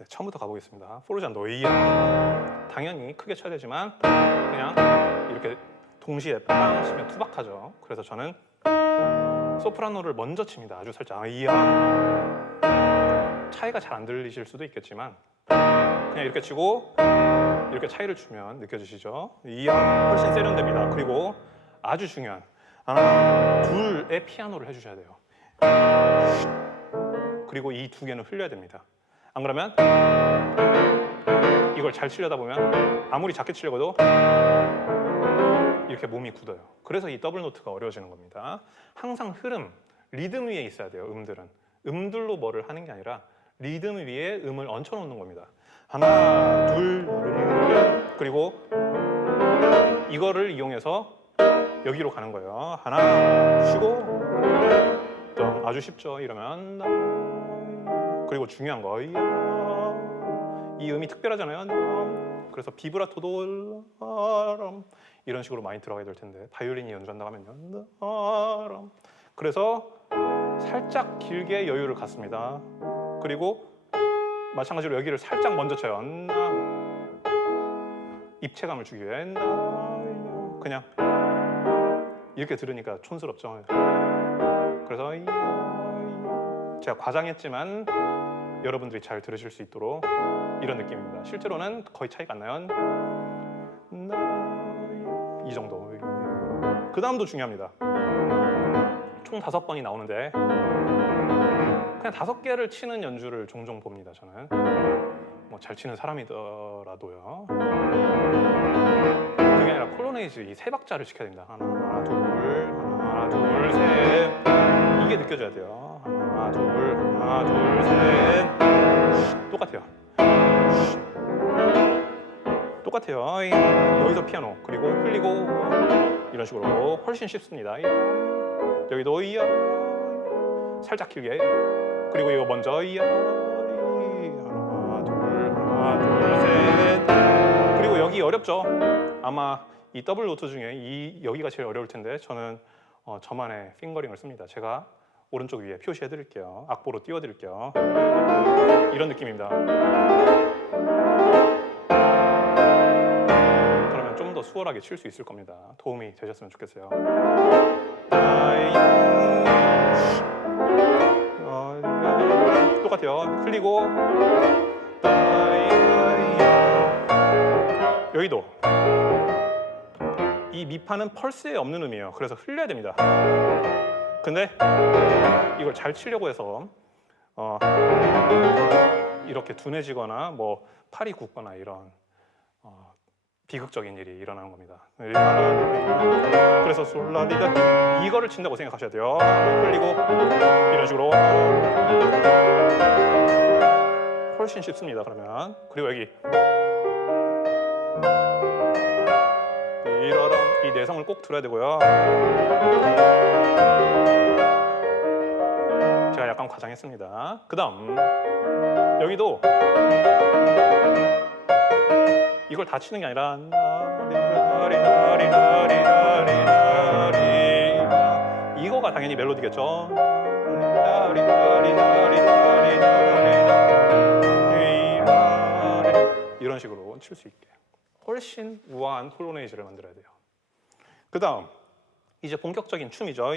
네, 처음부터 가보겠습니다. 포르잔도 이야. 당연히 크게 쳐야 되지만 그냥 이렇게 동시에 빵 치면 투박하죠. 그래서 저는 소프라노를 먼저 칩니다. 아주 살짝 이야. 차이가 잘 안 들리실 수도 있겠지만 그냥 이렇게 치고 이렇게 차이를 주면 느껴지시죠? 이야 훨씬 세련됩니다. 그리고 아주 중요한 하나 둘의 피아노를 해주셔야 돼요. 그리고 이 두 개는 흘려야 됩니다. 안 그러면 이걸 잘 치려다 보면 아무리 작게 치려고 해도 이렇게 몸이 굳어요. 그래서 이 더블 노트가 어려워지는 겁니다. 항상 흐름, 리듬 위에 있어야 돼요. 음들은 음들로 뭐를 하는 게 아니라 리듬 위에 음을 얹혀 놓는 겁니다. 하나 둘 그리고 이거를 이용해서 여기로 가는 거예요. 하나 쉬고 또 아주 쉽죠. 이러면 그리고 중요한 거 이 음이 특별하잖아요. 그래서 비브라토도 이런 식으로 많이 들어가야 될 텐데 바이올린이 연주한다고 하면요. 그래서 살짝 길게 여유를 갖습니다. 그리고 마찬가지로 여기를 살짝 먼저 쳐요. 입체감을 주기 위해 그냥 이렇게 들으니까 촌스럽죠. 그래서 제가 과장했지만 여러분들이 잘 들으실 수 있도록 이런 느낌입니다. 실제로는 거의 차이가 안 나요. 이 정도. 그 다음도 중요합니다. 총 5번이 나오는데 그냥 5개를 치는 연주를 종종 봅니다. 저는 뭐 잘 치는 사람이더라도요. 그게 아니라 폴로네이즈 이 3박자를 지켜야 됩니다. 하나 둘 셋 이게 느껴져야 돼요. 하나 둘 셋 똑같아요. 여기서 피아노 그리고 흘리고 이런 식으로 훨씬 쉽습니다. 여기도 이야 살짝 길게 그리고 이거 먼저 이야 하나 둘 셋 그리고 여기 어렵죠. 아마 이 더블 노트 중에 여기가 제일 어려울 텐데 저는 저만의 핑거링을 씁니다. 제가 오른쪽 위에 표시해 드릴게요. 악보로 띄워 드릴게요. 이런 느낌입니다. 그러면 좀 더 수월하게 칠 수 있을 겁니다. 도움이 되셨으면 좋겠어요. 똑같아요. 흘리고 여기도 이 미파는 펄스에 없는 음이에요. 그래서 흘려야 됩니다. 근데 이걸 잘 치려고 해서 이렇게 둔해지거나 뭐 팔이 굽거나 이런 비극적인 일이 일어나는 겁니다. 그래서 솔라리다 이거를 친다고 생각하셔야 돼요. 흘리고 이런 식으로 훨씬 쉽습니다. 그러면 그리고 여기 이 내성을 꼭 들어야 되고요. 제가 약간 과장했습니다. 그 다음 여기도 이걸 다 치는 게 아니라 이거가 당연히 멜로디겠죠. 이런 식으로 칠 수 있게 훨씬 우아한 폴로네이즈를 만들어야 돼요. 그 다음 이제 본격적인 춤이죠.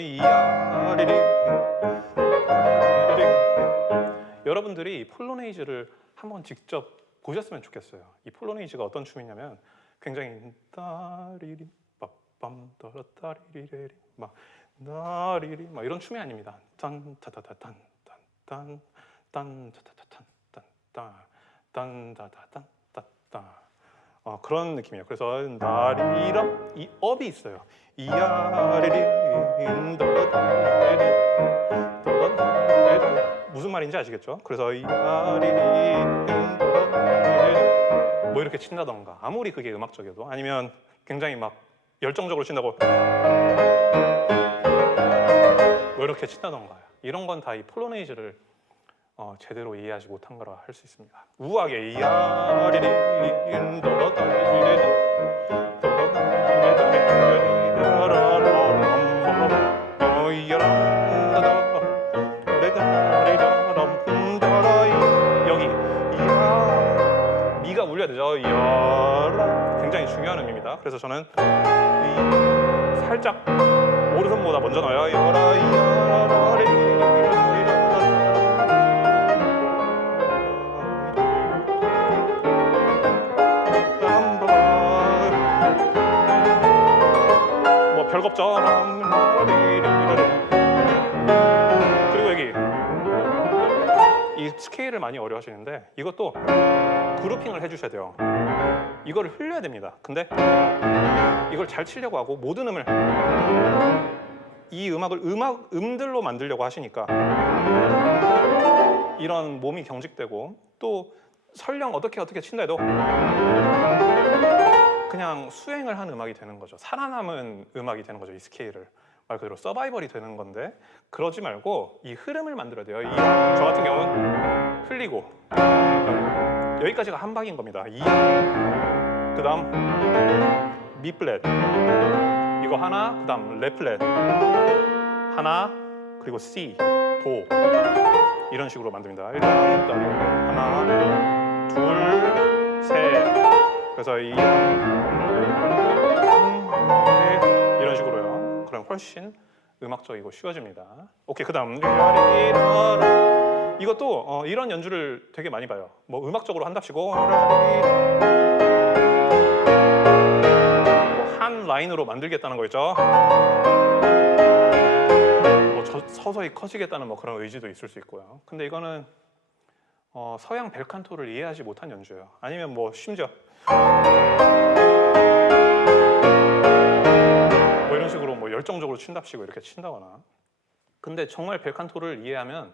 여러분들이 폴로네이즈를 한번 직접 보셨으면 좋겠어요. 이 폴로네이즈가 어떤 춤이냐면 굉장히 따리리 빠빰 따라따리리리 막 나리리 막 이런 춤이 아닙니다. 딴타타타탄 딴딴 딴타타타탄 딴딴 딴타타탄 따따 그런 느낌이에요. 그래서 나리람 이 업이 있어요. 이야리리 무슨 말인지 아시겠죠? 그래서 이야리리 뭐 이렇게 친다던가 아무리 그게 음악적이어도 아니면 굉장히 막 열정적으로 친다고 뭐 이렇게 친다던가 이런 건 다 이 폴로네이즈를 제대로 이해하지 못한 거라 할 수 있습니다. 우아하게 이야리리 여기 올려야 되죠. 야 굉장히 중요한 음입니다. 그래서 저는 살짝 오른손보다 먼저 넣어요. 뭐 별거 없죠. 그리고 여기 이 스케일을 많이 어려워하시는데 이것도 그루핑을 해주셔야 돼요. 이거를 흘려야 됩니다. 근데 이걸 잘 치려고 하고 모든 음을 이 음악을 음들로 만들려고 하시니까 이런 몸이 경직되고 또 설령 어떻게 친다 해도 그냥 수행을 한 음악이 되는 거죠. 살아남은 음악이 되는 거죠. 이 스케일을 말 그대로 서바이벌이 되는 건데 그러지 말고 이 흐름을 만들어야 돼요. 저 같은 경우는 흘리고 여기까지가 한 박인 겁니다. 그 다음 미 플랫 이거 하나, 그 다음 레 플랫 하나, 그리고 C, 도 이런 식으로 만듭니다. 하나, 둘, 셋 그래서 이런 식으로요. 그럼 훨씬 음악적이고 쉬워집니다. 오케이, 그 다음 이것도 이런 연주를 되게 많이 봐요. 뭐 음악적으로 한답시고 한 라인으로 만들겠다는 거 있죠. 뭐 서서히 커지겠다는 뭐 그런 의지도 있을 수 있고요. 근데 이거는 서양 벨칸토를 이해하지 못한 연주예요. 아니면 뭐 심지어 뭐 이런 식으로 뭐 열정적으로 친답시고 이렇게 친다거나. 근데 정말 벨칸토를 이해하면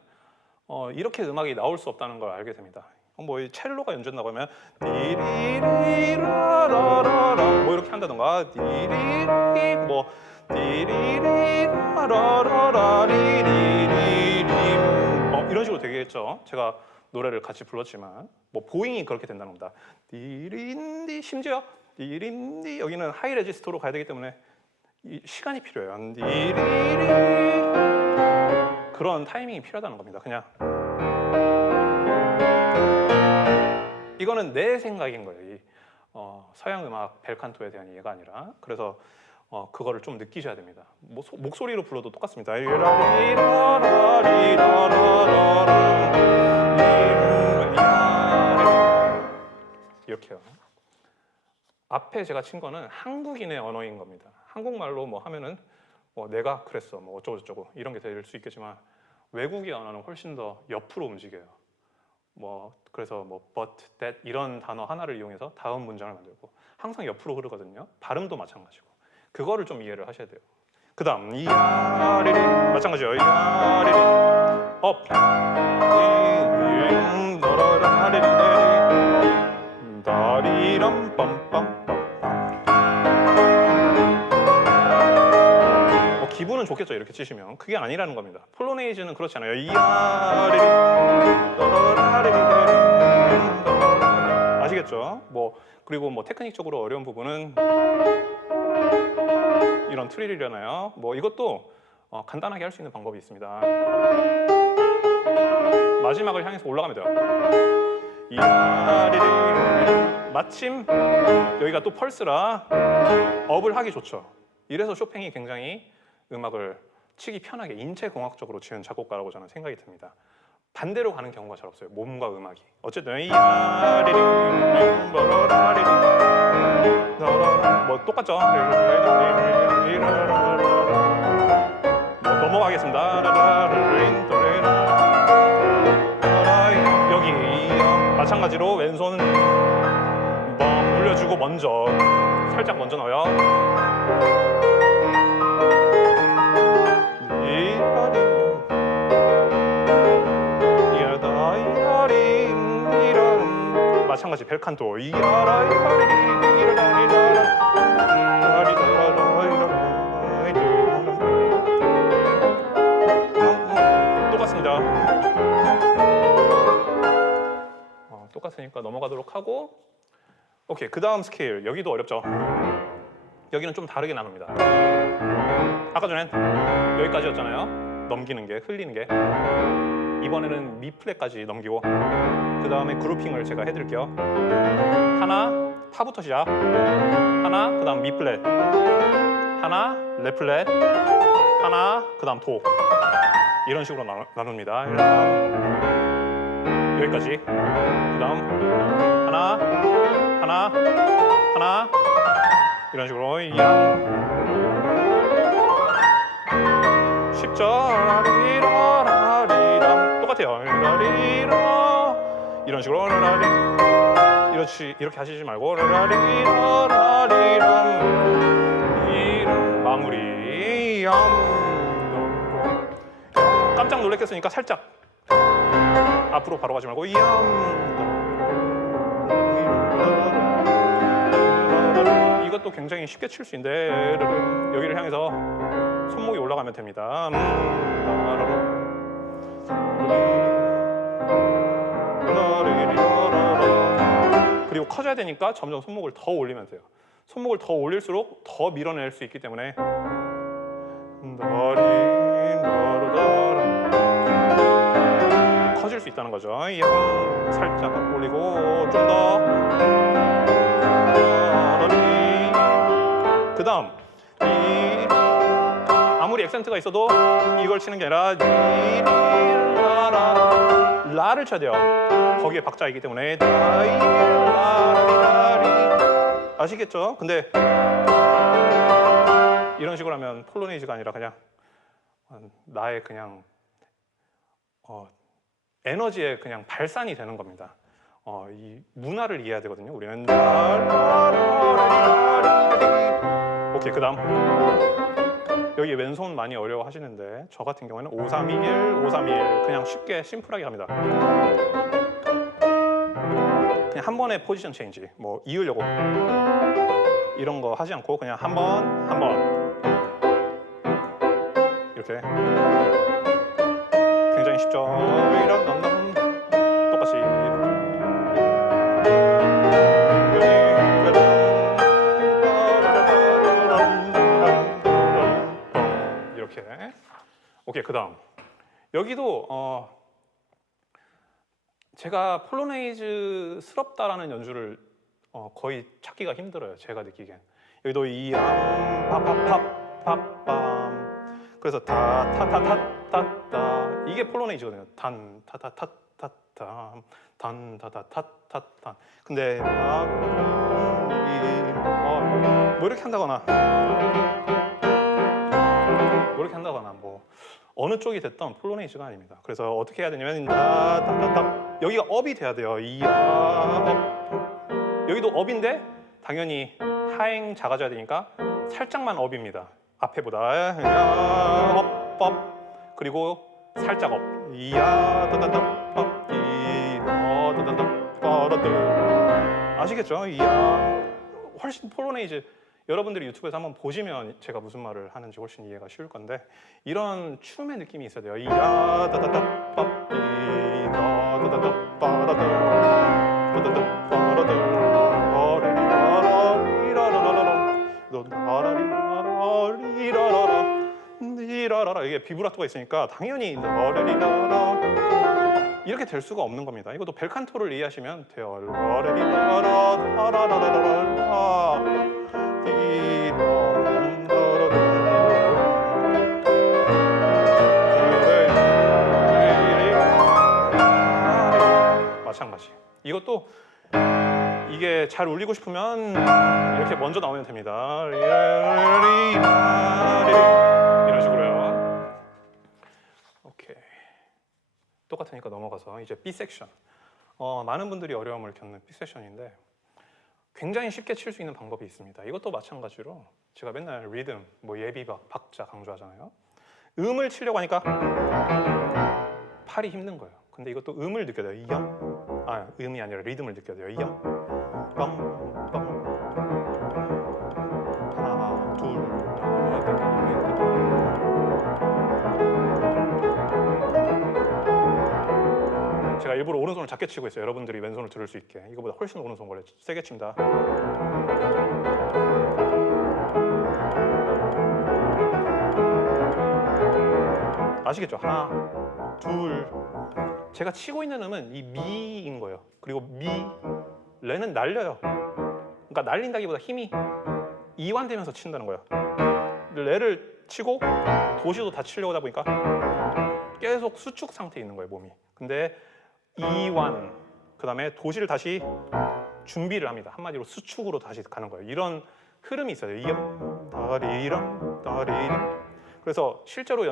이렇게 음악이 나올 수 없다는 걸 알게 됩니다. 뭐 이 첼로가 연주한다고 하면 디리리라라라라 뭐 이렇게 한다던가 디리리 뭐 디리리라라라리리리 이런 식으로 되겠죠. 제가 노래를 같이 불렀지만 뭐 보잉이 그렇게 된다는 겁니다. 디린디 심지어 디린디 여기는 하이 레지스터로 가야 되기 때문에 시간이 필요해요. 디리리 그런 타이밍이 필요하다는 겁니다. 그냥 이거는 내 생각인 거예요. 서양 음악 벨칸토에 대한 이해가 아니라. 그래서 그거를 좀 느끼셔야 됩니다. 목소리로 불러도 똑같습니다. 이렇게요. 앞에 제가 친 거는 한국인의 언어인 겁니다. 한국말로 뭐 하면은 내가 그랬어 뭐 어쩌고저쩌고 이런 게 될 수 있겠지만 외국의 언어는 훨씬 더 옆으로 움직여요. 뭐 그래서 뭐 but, that 이런 단어 하나를 이용해서 다음 문장을 만들고 항상 옆으로 흐르거든요. 발음도 마찬가지고 그거를 좀 이해를 하셔야 돼요. 그 다음 이야리리 마찬가지예요. 이야리리 업 다리람 빰빰 기분은 좋겠죠. 이렇게 치시면. 그게 아니라는 겁니다. 폴로네이즈는 그렇지 않아요. 이야리리 아시겠죠? 뭐 그리고 뭐 테크닉적으로 어려운 부분은 이런 트릴이잖아요. 뭐 이것도 간단하게 할 수 있는 방법이 있습니다. 마지막을 향해서 올라가면 돼요. 이야리리 마침 여기가 또 펄스라 업을 하기 좋죠. 이래서 쇼팽이 굉장히 음악을 치기 편하게 인체공학적으로 지은 작곡가라고 저는 생각이 듭니다. 반대로 가는 경우가 잘 없어요. 몸과 음악이. 어쨌든 뭐 똑같죠. 뭐 넘어가겠습니다. 여기 마찬가지로 왼손 올려주고 먼저 살짝 먼저 넣어요. 마찬가지 벨칸토 똑같습니다. 똑같으니까 넘어가도록 하고 오케이. 그 다음 스케일 여기도 어렵죠. 여기는 좀 다르게 나눕니다. 아까 전엔 여기까지였잖아요. 넘기는 게 흘리는 게 이번에는 미 플랫까지 넘기고 그 다음에 그루핑을 제가 해드릴게요. 하나 파부터 시작. 하나 그 다음 미 플랫. 하나 레 플랫. 하나 그 다음 도. 이런 식으로 나눕니다. 여기까지. 그 다음 하나 하나 하나 이런 식으로 쉽죠? 라리라라리람 똑같아요. 라리라 이런 식으로 라리 이렇게 하시지 말고 라리라라리람 이런 마무리 깜짝 놀랐겠으니까 살짝 앞으로 바로 가지 말고 이것도 굉장히 쉽게 칠 수 있는데 여기를 향해서 손목이 올라가면 됩니다. 그리고 커져야 되니까 점점 손목을 더 올리면 돼요. 손목을 더 올릴수록 더 밀어낼 수 있기 때문에 커질 수 있다는 거죠. 살짝 올리고 좀 더. 그 다음 아무리 액센트가 있어도 이걸 치는 게 아니라 라를 쳐야 돼요. 거기에 박자가 있기 때문에 아시겠죠? 근데 이런 식으로 하면 폴로네이즈가 아니라 그냥 나의 그냥 에너지의 그냥 발산이 되는 겁니다. 이 문화를 이해해야 되거든요. 우리는 오케이. 그 다음 여기 왼손 많이 어려워하시는데 저 같은 경우에는 5, 3, 2, 1, 5, 3, 2, 1 그냥 쉽게 심플하게 합니다. 그냥 한 번에 포지션 체인지 뭐 이으려고 이런 거 하지 않고 그냥 한 번 이렇게 굉장히 쉽죠. 이런 똑같이 이렇게. 오케이. 그 다음 여기도 제가 폴로네이즈스럽다라는 연주를 거의 찾기가 힘들어요. 제가 느끼기엔. 여기도 팝팝팝빰 그래서 타타타타타타 이게 폴로네이즈거든요. 단타타타타타 단타타타타타. 근데 뭐 이렇게 한다거나 뭐 어느 쪽이 됐던 폴로네이즈가 아닙니다. 그래서 어떻게 해야 되냐면 여기가 업이 돼야 돼요. 여기도 업인데 당연히 하행 작아져야 되니까 살짝만 업입니다. 앞에보다 업 그리고 살짝 업 아시겠죠? 훨씬 폴로네이즈 여러분들이 유튜브에서 한번 보시면 제가 무슨 말을 하는지 훨씬 이해가 쉬울 건데 이런 춤의 느낌이 있어야 돼요. 이게 비브라토가 있으니까 당연히 이렇게 될 수가 없는 겁니다. 이것도 벨칸토를 이해하시면 돼요. 마찬가지. 이것도 이게 잘 울리고 싶으면 이렇게 먼저 나오면 됩니다. 이런 식으로요. 오케이. 똑같으니까 넘어가서 이제 B 섹션. 많은 분들이 어려움을 겪는 B 섹션인데 굉장히 쉽게 칠 수 있는 방법이 있습니다. 이것도 마찬가지로 제가 맨날 리듬, 뭐 예비박, 박자 강조하잖아요. 음을 치려고 하니까 팔이 힘든 거예요. 근데 이것도 음을 느껴야 돼요. 음이 아니라 리듬을 느껴야 돼요. 하나, 둘, 제가 일부러 오른손을 작게 치고 있어요. 여러분들이 왼손을 들을 수 있게. 이거보다 훨씬 오른손 원래 세게 칩니다. 아시겠죠? 하나, 둘. 제가 치고 있는 음은 이 미인 거예요. 그리고 미, 레는 날려요. 그러니까 날린다기보다 힘이 이완되면서 친다는 거예요. 레를 치고 도시도 다 치려고 하다 보니까 계속 수축 상태에 있는 거예요, 몸이. 근데 이완, 그 다음에 도시를 다시 준비를 합니다. 한마디로 수축으로 다시 가는 거예요. 이런 흐름이 있어요. 이엄 다리람 다리람. 그래서 실제로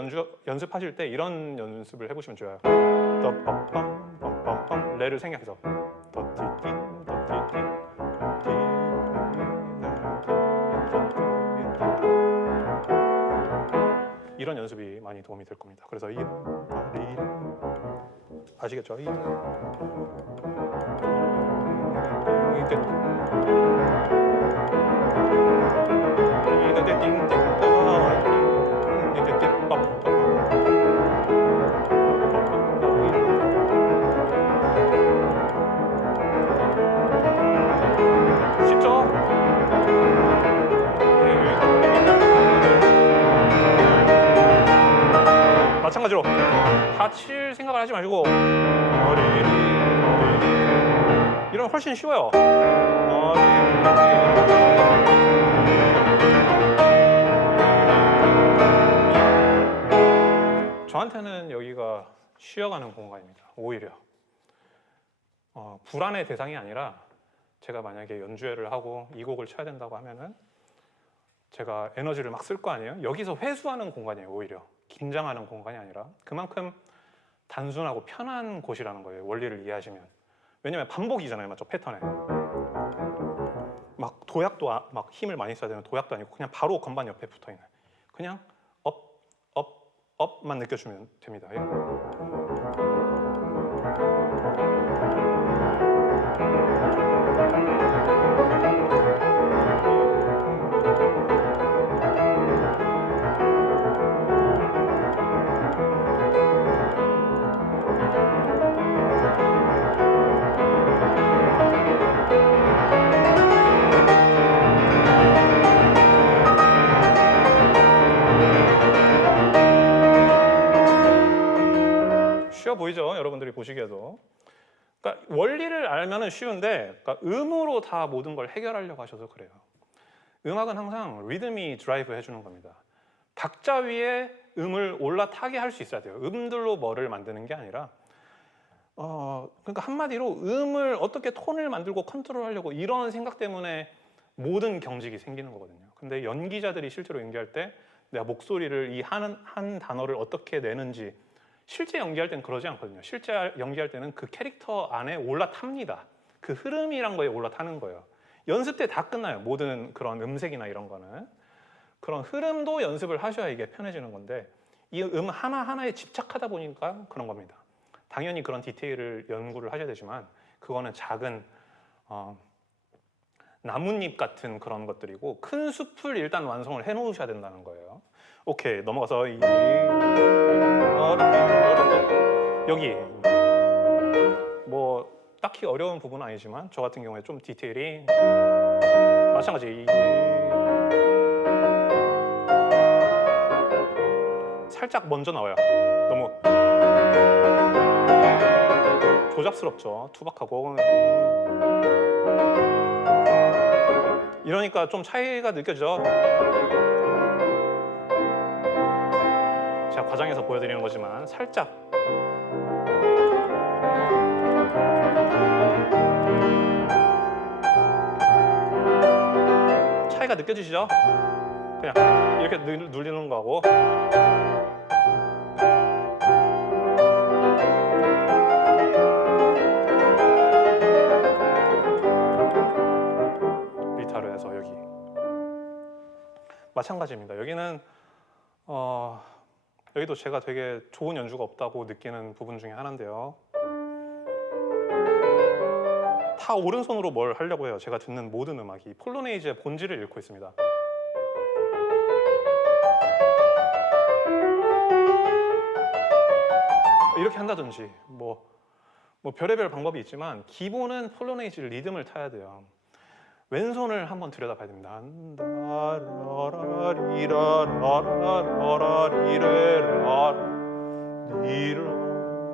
연습하실 때 이런 연습을 해보시면 좋아요. 더빰빰빰빰빰 레를 생략해서 더티띵 더티띵 이런 연습이 많이 도움이 될 겁니다. 그래서 이엄 다리람 아시겠죠? 쉽죠? 마찬가지로 다칠 생각을 하지 말고 이러면 훨씬 쉬워요. 저한테는 여기가 쉬어가는 공간입니다. 오히려 불안의 대상이 아니라 제가 만약에 연주회를 하고 이 곡을 쳐야 된다고 하면은 제가 에너지를 막 쓸 거 아니에요? 여기서 회수하는 공간이에요. 오히려 긴장하는 공간이 아니라 그만큼 단순하고 편한 곳이라는 거예요. 원리를 이해하시면. 왜냐면 반복이잖아요, 맞죠? 패턴에 막 도약도 막 힘을 많이 써야 되는 도약도 아니고 그냥 바로 건반 옆에 붙어 있는 그냥 업, 업, 업만 느껴주면 됩니다. 쉬워 보이죠? 여러분들이 보시기에도. 그러니까 원리를 알면은 쉬운데 그러니까 음으로 다 모든 걸 해결하려고 하셔서 그래요. 음악은 항상 리듬이 드라이브 해주는 겁니다. 박자 위에 음을 올라타게 할 수 있어야 돼요. 음들로 뭐를 만드는 게 아니라 그러니까 한마디로 음을 어떻게 톤을 만들고 컨트롤하려고 이런 생각 때문에 모든 경직이 생기는 거거든요. 근데 연기자들이 실제로 연기할 때 내가 목소리를 이 한 단어를 어떻게 내는지 실제 연기할 때는 그러지 않거든요. 실제 연기할 때는 그 캐릭터 안에 올라탑니다. 그 흐름이란 거에 올라타는 거예요. 연습 때 다 끝나요. 모든 그런 음색이나 이런 거는. 그런 흐름도 연습을 하셔야 이게 편해지는 건데 이 음 하나하나에 집착하다 보니까 그런 겁니다. 당연히 그런 디테일을 연구를 하셔야 되지만 그거는 작은 나뭇잎 같은 그런 것들이고 큰 숲을 일단 완성을 해 놓으셔야 된다는 거예요. 오케이, 넘어가서 여기 뭐 딱히 어려운 부분은 아니지만 저 같은 경우에 좀 디테일이 마찬가지 살짝 먼저 나와요. 너무 조잡스럽죠. 투박하고 이러니까 좀 차이가 느껴져. 제가 과장해서 보여드리는 거지만 살짝 차이가 느껴지시죠? 그냥 이렇게 눌리는 거하고 리타를 해서 여기 마찬가지입니다. 여기는 여기도 제가 되게 좋은 연주가 없다고 느끼는 부분 중에 하나인데요. 다 오른손으로 뭘 하려고 해요. 제가 듣는 모든 음악이 폴로네이즈의 본질을 잃고 있습니다. 이렇게 한다든지 뭐 별의별 방법이 있지만 기본은 폴로네이즈 리듬을 타야 돼요. 왼손을 한번 들여다봐야 됩니다.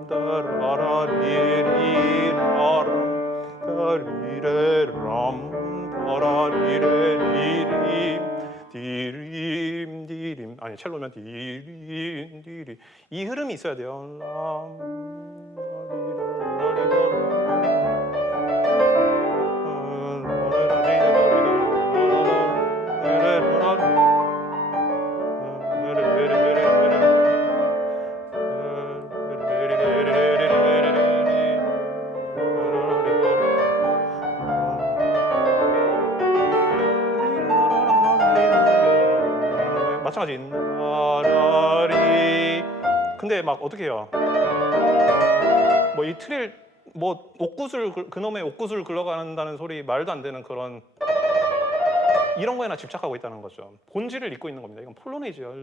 다라리리라람 다리레람 다라리레리림 디림 디림 아니 첼로면 디림 디림 이 흐름이 있어야 돼요. 마찬가지 나라리 근데 막 어떻게 해요? 뭐 이 트릴 뭐 옥구슬 그놈의 옥구슬 굴러간다는 소리 말도 안 되는 그런 이런 거에나 집착하고 있다는 거죠. 본질을 잊고 있는 겁니다. 이건 폴로네이즈예요.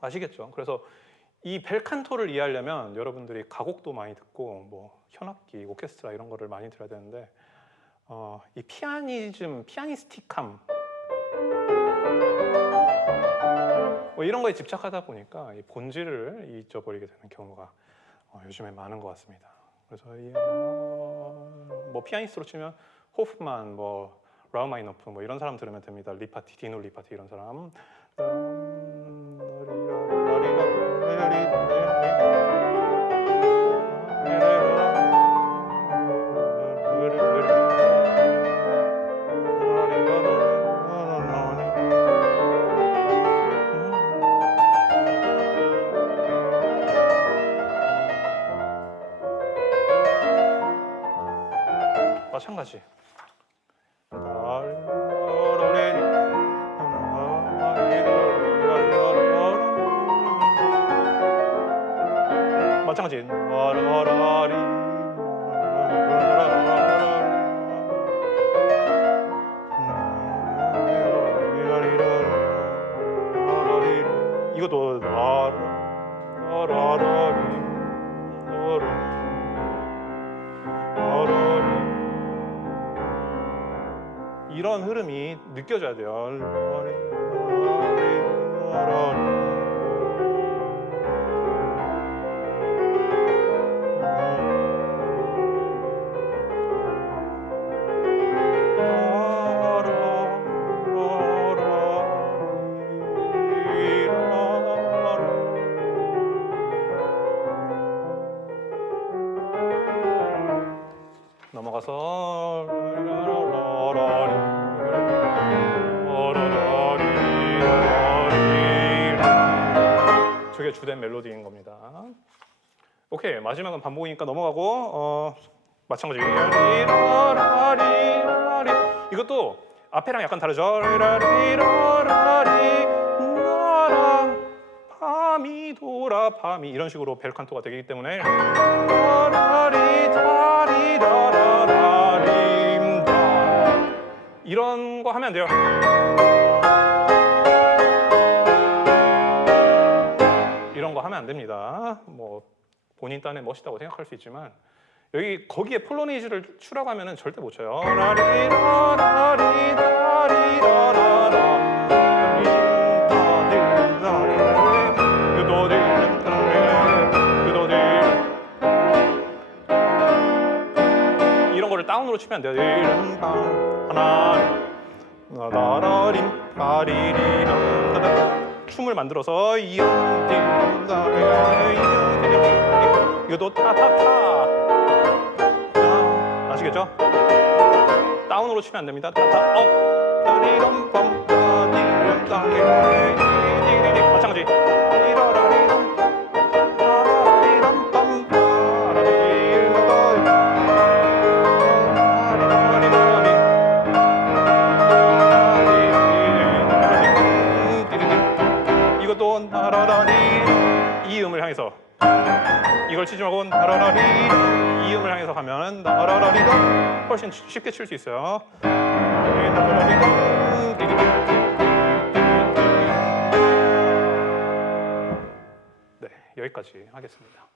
아시겠죠? 그래서 이 벨칸토를 이해하려면 여러분들이 가곡도 많이 듣고 뭐 현악기, 오케스트라 이런 거를 많이 들어야 되는데 이 피아니즘, 피아니스틱함 뭐 이런 거에 집착하다 보니까 이 본질을 잊어버리게 되는 경우가 요즘에 많은 것 같습니다. 그래서 뭐 피아니스트로 치면 호프만, 뭐 라흐마니노프 뭐 이런 사람 들으면 됩니다. 리파티, 디노 리파티 이런 사람. 마찬가지. 마찬가지. 이것도 이런 흐름이 느껴져야 돼요. 넘어가서 저게 주된 멜로디인 겁니다. 오케이, 마지막은 반복이니까 넘어가고 마찬가지. 이것도 앞에랑 약간 다르죠. 밤이 돌아 밤이 이런 식으로 벨칸토가 되기 때문에 이런 거 하면 안 돼요. 이런 거 하면 안 됩니다. 뭐 본인 딴에 멋있다고 생각할 수 있지만 여기 거기에 폴로네이즈를 추라고 하면은 절대 못 쳐요. 이런 거를 다운으로 치면 안 돼요. 하나 나라림 바리리람 춤을 만들어서 이것도 타타타 아시겠죠? 다운으로 치면 안 됩니다. 타타 업 마찬가지. 이것도 나라라리 이 음을 향해서 이걸 치지 말고 나라라리 이 음을 향해서 가면 나라라리도 훨씬 쉽게 칠 수 있어요. 네, 여기까지 하겠습니다.